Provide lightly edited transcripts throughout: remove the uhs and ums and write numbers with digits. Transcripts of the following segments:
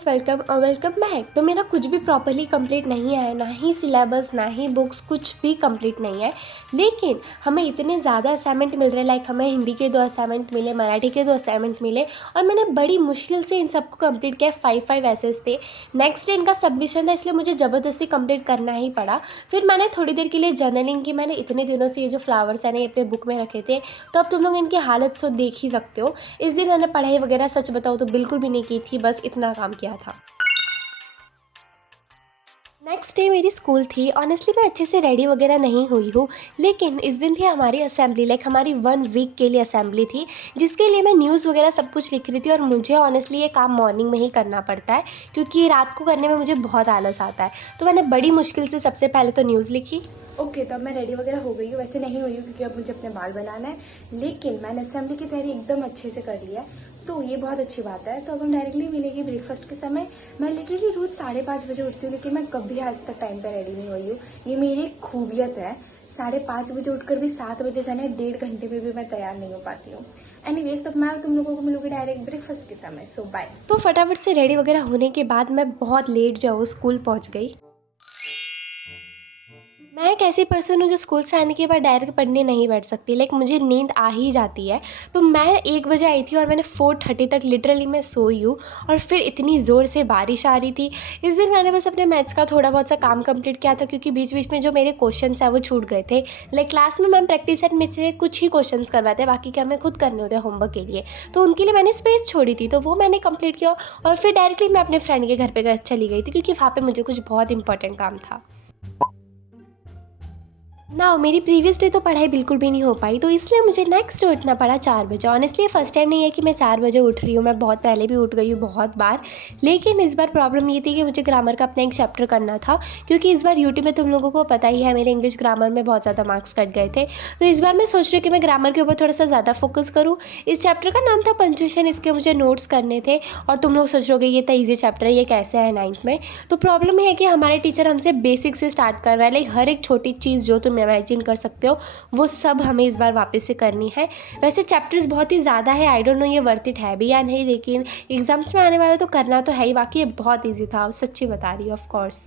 Guys, welcome और welcome back. तो मेरा कुछ भी प्रॉपरली कंप्लीट नहीं है, ना ही सिलेबस ना ही बुक्स, कुछ भी कंप्लीट नहीं है। लेकिन हमें इतने ज़्यादा असाइनमेंट मिल रहे हैं, लाइक हमें हिंदी के 2 असाइनमेंट मिले, मराठी के 2 असाइनमेंट मिले और मैंने बड़ी मुश्किल से इन सबको कंप्लीट किया। 5 ऐसेस थे। नेक्स्ट डे इनका सबमिशन था, इसलिए मुझे ज़बरदस्ती कंप्लीट करना ही पड़ा। फिर मैंने थोड़ी देर के लिए जर्नलिंग की। मैंने इतने दिनों से ये जो फ्लावर्स हैं ना, ये अपने बुक में रखे थे, तो अब तुम लोग इनकी हालत सो देख ही सकते हो। इस दिन मैंने पढ़ाई वगैरह सच बताऊँ तो बिल्कुल भी नहीं की थी, बस इतना काम किया था। नेक्स्ट डे मेरी स्कूल थी। ऑनेस्टली मैं अच्छे से रेडी वगैरह नहीं हुई हूँ, लेकिन इस दिन थी हमारी असेंबली, लाइक हमारी 1 वीक के लिए असेंबली थी, जिसके लिए मैं न्यूज़ वगैरह सब कुछ लिख रही थी। और मुझे ऑनेस्टली ये काम मॉर्निंग में ही करना पड़ता है, क्योंकि रात को करने में मुझे बहुत आलस आता है। तो मैंने बड़ी मुश्किल से सबसे पहले तो न्यूज़ लिखी। ओके, तो अब मैं रेडी वगैरह हो गई हूँ। वैसे नहीं हुई हूँ क्योंकि अब मुझे अपने बाल बनाना है, लेकिन मैंने असेंबली की तैयारी एकदम अच्छे से कर लिया है, तो ये बहुत अच्छी बात है। तो अब हम डायरेक्टली मिलेंगे ब्रेकफास्ट के समय। मैं लिटरली रोज 5:30 बजे उठती हूँ, लेकिन मैं कभी आज तक टाइम पर रेडी नहीं हुई हूँ। ये मेरी एक खूबियत है। 5:30 बजे उठकर भी 7 बजे जाना है, 1.5 घंटे में भी मैं तैयार नहीं हो पाती हूँ। एनीवेज, तो मैं तुम लोगों को मिलूंगी डायरेक्ट ब्रेकफास्ट के समय। सो बाय। तो फटाफट से रेडी वगैरह होने के बाद मैं बहुत लेट जो है वो स्कूल पहुँच गई। मैं एक ऐसी पर्सन हूँ जो स्कूल से आने के बाद डायरेक्ट पढ़ने नहीं बैठ सकती, लाइक मुझे नींद आ ही जाती है। तो मैं 1 बजे आई थी और मैंने 4:30 तक लिटरली मैं सोई हूँ। और फिर इतनी ज़ोर से बारिश आ रही थी। इस दिन मैंने बस अपने मैथ्स का थोड़ा बहुत सा काम कंप्लीट किया था, क्योंकि बीच बीच में जो मेरे क्वेश्चंस हैं वो छूट गए थे। लाइक क्लास में मैम प्रैक्टिस सेट में से कुछ ही क्वेश्चंस करवाते हैं, बाकी क्या हमें खुद करने होते हैं होमवर्क के लिए, तो उनके लिए मैंने स्पेस छोड़ी थी, तो वो मैंने कंप्लीट किया। और फिर डायरेक्टली मैं अपने फ्रेंड के घर पर चली गई थी, क्योंकि वहाँ पर मुझे कुछ बहुत इंपॉर्टेंट काम था ना। मेरी प्रीवियस डे तो पढ़ाई बिल्कुल भी नहीं हो पाई, तो इसलिए मुझे नेक्स्ट डे उठना पड़ा 4 बजे। ऑनेस्टली फर्स्ट टाइम नहीं है कि मैं 4 बजे उठ रही हूँ, मैं बहुत पहले भी उठ गई हूँ बहुत बार। लेकिन इस बार प्रॉब्लम ये थी कि मुझे ग्रामर का अपना एक चैप्टर करना था, क्योंकि इस बार यूटी में तुम लोगों को पता ही है मेरे इंग्लिश ग्रामर में बहुत ज़्यादा मार्क्स कट गए थे। तो इस बार मैं सोच रही हूँ कि मैं ग्रामर के ऊपर थोड़ा सा ज़्यादा फोकस करूँ। इस चैप्टर का नाम था पंक्चुएशन, इसके मुझे नोट्स करने थे। और तुम लोग सोच रहे ये तो ईजी चैप्टर है, ये कैसे है 9th में। तो प्रॉब्लम ये है कि हमारे टीचर हमसे बेसिक से स्टार्ट कर रहा है, लाइक हर एक छोटी चीज़ जो तुम इमेजिन कर सकते हो वो सब हमें इस बार वापस से करनी है। वैसे चैप्टर्स बहुत ही ज़्यादा है, आई डोंट नो ये वर्थ इट है भी या नहीं, लेकिन एग्जाम्स में आने वाले तो करना तो है ही। बाकी ये बहुत ईजी था, सच्ची बता रही हूँ ऑफ कोर्स।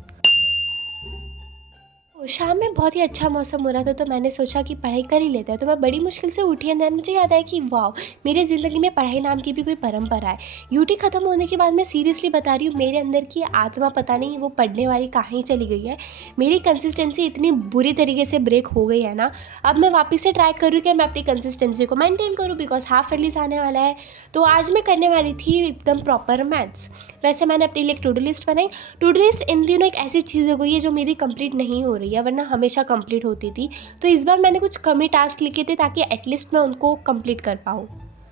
शाम में बहुत ही अच्छा मौसम हो रहा था, तो मैंने सोचा कि पढ़ाई कर ही लेते हैं। तो मैं बड़ी मुश्किल से उठी एंड देन मुझे याद आया कि वाह, मेरे ज़िंदगी में पढ़ाई नाम की भी कोई परंपरा है। यूटी ख़त्म होने के बाद मैं सीरियसली बता रही हूँ, मेरे अंदर की आत्मा पता नहीं वो पढ़ने वाली कहाँ ही चली गई है। मेरी कंसिस्टेंसी इतनी बुरी तरीके से ब्रेक हो गई है ना। अब मैं वापस से ट्राई करूँ कि मैं अपनी कंसिस्टेंसी को मेनटेन करूँ, बिकॉज हाफ ईयरलीज आने वाला है। तो आज मैं करने वाली थी एकदम प्रॉपर मैथ्स। वैसे मैंने अपने लिए एक टू डू लिस्ट बनाई। टू डू लिस्ट इन दिनों एक ऐसी चीज़ हो गई है जो मेरी कंप्लीट नहीं हो रही है, वरना हमेशा कंप्लीट होती थी। तो इस बार मैंने कुछ कम ही टास्क लिखे थे, ताकि एटलीस्ट मैं उनको कंप्लीट कर पाऊँ।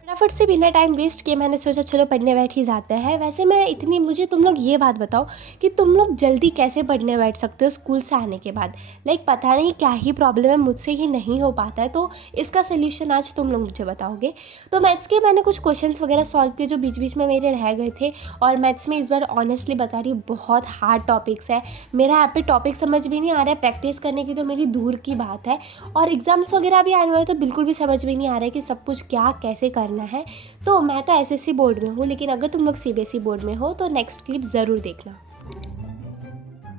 फटाफट से बिना टाइम वेस्ट किए मैंने सोचा चलो पढ़ने बैठ ही जाते हैं। वैसे मैं इतनी, मुझे तुम लोग ये बात बताओ कि तुम लोग जल्दी कैसे पढ़ने बैठ सकते हो स्कूल से आने के बाद। लाइक पता नहीं क्या ही प्रॉब्लम है, मुझसे ही नहीं हो पाता है। तो इसका सोल्यूशन आज तुम लोग मुझे बताओगे। तो मैथ्स के मैंने कुछ क्वेश्चंस वगैरह सॉल्व किए जो बीच बीच में मेरे रह गए थे। और मैथ्स में इस बार ऑनेस्टली बता रही हूँ बहुत हार्ड टॉपिक्स है। मेरा यहाँ पे टॉपिक समझ भी नहीं आ रहा है, प्रैक्टिस करने की तो मेरी दूर की बात है। और एग्जाम्स वगैरह भी आने वाले, तो बिल्कुल भी समझ में नहीं आ रहा है कि सब कुछ क्या कैसे करना है। तो मैं तो एसएससी बोर्ड में हूँ, लेकिन अगर तुम लोग सीबीएसई बोर्ड में हो तो नेक्स्ट क्लिप ज़रूर देखना।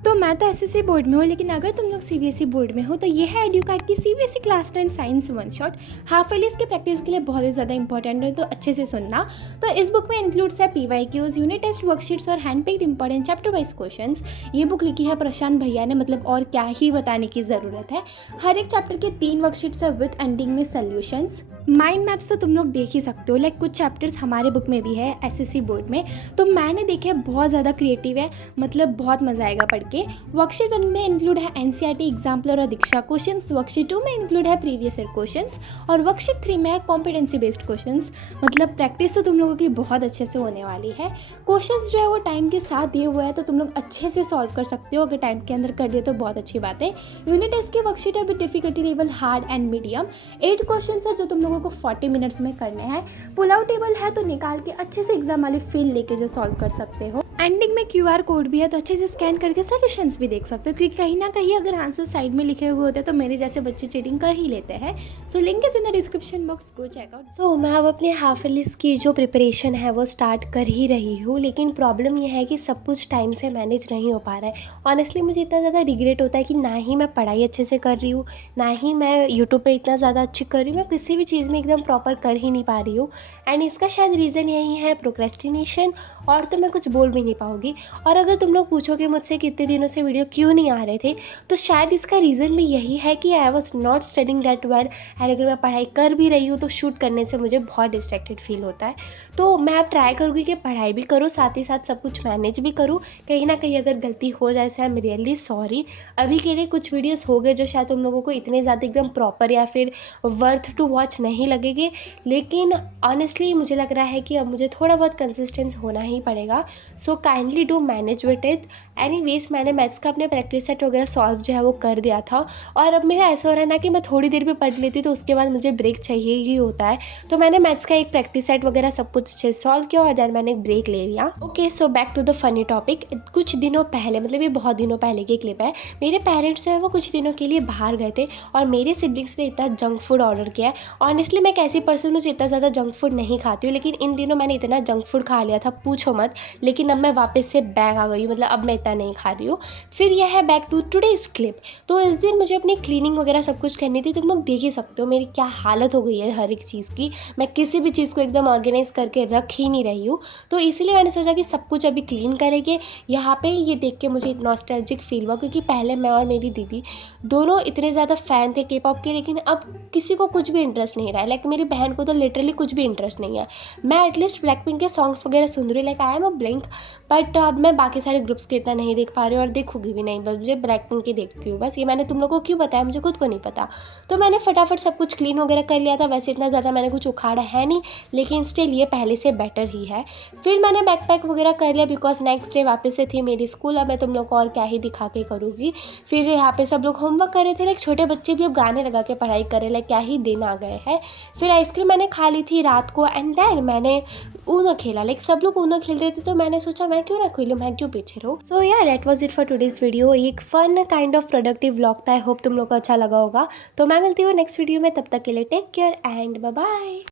तो मैं तो एसएससी बोर्ड में हूँ, लेकिन अगर तुम लोग सीबीएसई बोर्ड में हो तो ये है एडुकार्ड की CBSE class 10 science one shot. Half yearly इसके प्रैक्टिस के लिए बहुत ही ज़्यादा इंपॉर्टेंट है, तो अच्छे से सुनना। तो इस बुक में इंक्लूड्स है पीवाईक्यूज, यूनिट टेस्ट वर्कशीट्स और hand picked important chapter wise questions. ये बुक लिखी है प्रशांत भैया ने, मतलब और क्या ही बताने की ज़रूरत है। हर एक चैप्टर के 3 वर्कशीट्स है विद एंडिंग में सोल्यूशंस। माइंड मैप्स तो तुम लोग देख ही सकते हो, लाइक कुछ चैप्टर्स हमारे बुक में भी है एसएससी बोर्ड में, तो मैंने देखे बहुत ज़्यादा क्रिएटिव है, मतलब बहुत मज़ा आएगा पढ़ के। वर्कशीट 1 में इंक्लूड है एनसीईआरटी एग्जाम्पलर और दीक्षा क्वेश्चंस। वर्कशीट 2 में इंक्लूड है प्रीवियस ईयर क्वेश्चंस। और वर्कशीट 3 में है कॉम्पिटेंसी बेस्ड क्वेश्चंस। मतलब प्रैक्टिस तो तुम लोगों की बहुत अच्छे से होने वाली है। क्वेश्चंस जो है वो टाइम के साथ दिए हुए हैं, तो तुम लोग अच्छे से सॉल्व कर सकते हो। अगर टाइम के अंदर कर दिए तो बहुत अच्छी बात है। यूनिट टेस्ट की वर्कशीट है with difficulty level hard and medium. 8 question है जो तुम लोगों को 40 मिनट्स में करने हैं। पुल आउट टेबल है, तो निकाल के अच्छे से एग्जाम वाली फील लेके जो सॉल्व कर सकते हो। एंडिंग में QR कोड भी है, तो अच्छे से स्कैन करके सॉल्यूशंस भी देख सकते हो, क्योंकि कहीं ना कहीं अगर आंसर साइड में लिखे हुए होते हैं तो मेरे जैसे बच्चे चीटिंग कर ही लेते हैं। So link is in the description box, go check out. So मैं अब अपने हाफ ईयर्लीज़ की जो प्रिपरेशन है वो स्टार्ट कर ही रही हूँ, लेकिन प्रॉब्लम ये है कि सब कुछ टाइम से मैनेज नहीं हो पा रहा है। ऑनेस्टली मुझे इतना ज़्यादा रिग्रेट होता है कि ना ही मैं पढ़ाई अच्छे से कर रही हूँ, ना ही मैं यूट्यूब पे इतना ज़्यादा अच्छी कर रही हूँ, मैं किसी भी चीज़ में एकदम प्रॉपर कर ही नहीं पा रही हूँ। एंड इसका शायद रीज़न यही है, प्रोक्रेस्टिनेशन। और तो मैं कुछ बोल भी नहीं पाऊँगी। और अगर तुम लोग पूछोगे मुझसे कितने दिनों से वीडियो क्यों नहीं आ रहे थे, तो शायद इसका रीज़न भी यही है कि I was not studying that well. And अगर मैं पढ़ाई कर भी रही हूँ तो शूट करने से मुझे बहुत डिस्ट्रैक्टेड फील होता है। तो मैं अब ट्राई करूँगी कि पढ़ाई भी करूँ, साथ ही साथ सब कुछ मैनेज भी करूँ। कहीं ना कहीं अगर गलती हो जाए सो आई एम रियली सॉरी। अभी के लिए कुछ वीडियोस हो गए जो शायद तुम लोगों को इतने ज़्यादा एकदम प्रॉपर या फिर वर्थ टू वॉच नहीं लगेंगे, लेकिन ऑनेस्टली मुझे लग रहा है कि अब मुझे थोड़ा बहुत कंसिस्टेंस होना ही पड़ेगा। So kindly do manage with it. Anyways मैंने मैथ्स का अपने प्रैक्टिस सेट वगैरह सॉल्व जो है वो कर दिया था। और अब मेरा ऐसा हो रहा है ना कि मैं थोड़ी देर भी पढ़ लेती हूँ तो उसके बाद मुझे ब्रेक चाहिए ही होता है। तो मैंने मैथ्स का एक प्रैक्टिस सेट वगैरह सब कुछ अच्छे से सॉल्व किया और देन मैंने एक ब्रेक ले लिया। Okay, so back to the funny topic. कुछ दिनों पहले, मतलब ये बहुत दिनों पहले की क्लिप है, मेरे पेरेंट्स जो है वो कुछ दिनों के लिए बाहर गए थे और मेरे सिबलिंग्स ने इतना जंक फूड ऑर्डर किया है। ऑनेस्टली मैं एक ऐसी पर्सन हूँ जो इतना ज़्यादा जंक फूड नहीं खाती हूँ, लेकिन इन दिनों मैंने इतना जंक फूड खा लिया था पूछो मत। लेकिन अब मैं वापस से बैक आ गई हूँ, मतलब अब मैं इतना नहीं खा रही हूँ। फिर यह है बैक टू टुडेज क्लिप। तो इस दिन मुझे अपनी क्लीनिंग वगैरह सब कुछ करनी थी। तुम लोग देख ही सकते हो मेरी क्या हालत हो गई है हर एक चीज़ की। मैं किसी भी चीज़ को एकदम ऑर्गेनाइज करके रख ही नहीं रही हूँ। तो इसीलिए मैंने सोचा कि सब कुछ अभी क्लीन करेंगे। यहाँ पे ये देख के मुझे नॉस्टैल्जिक फील हुआ, क्योंकि पहले मैं और मेरी दीदी दोनों इतने ज़्यादा फ़ैन थे K-pop के, लेकिन अब किसी को कुछ भी इंटरेस्ट नहीं रहा है। लाइक मेरी बहन को तो लिटरली कुछ भी इंटरेस्ट नहीं है। मैं एटलीस्ट ब्लैकपिंक के सॉन्ग्स वगैरह सुन रही हूँ, like I am a blink, but अब मैं बाकी सारे ग्रुप्स के इतना नहीं देख पा रही हूँ और देखूँगी भी नहीं। बस मुझे ब्लैकपिंक की देखती हूँ बस। ये मैंने तुम लोगों को क्यों बताया, मुझे खुद को नहीं पता। तो मैंने फटाफट सब कुछ क्लीन वगैरह कर लिया था। वैसे इतना ज़्यादा मैंने कुछ उखाड़ा है नहीं, लेकिन स्टिल ये पहले से बेटर ही है। फिर मैंने बैकपैक वगैरह कर लिया, बिकॉज नेक्स्ट डे वापस से थी मेरी स्कूल। अब मैं तुम लोग को और क्या ही दिखा के करूँगी। फिर यहाँ पे सब लोग होमवर्क कर रहे थे, लाइक छोटे बच्चे भी अब गाने लगा के पढ़ाई कर रहे, लाइक क्या ही दिन आ गए हैं। फिर आइसक्रीम मैंने खा ली थी रात को, एंड देन मैंने ऊनो खेला। लाइक सब लोग ऊनो खेल रहे थे तो मैंने सोचा मैं क्यों ना खेलूँ, मैं क्यों पीछे रहूँ। So yeah that was it for today's video. एक fun kind of productive vlog था। आई होप तुम लोग को अच्छा लगा होगा। तो मैं मिलती हूँ नेक्स्ट वीडियो में, तब तक के लिए take care and bye bye.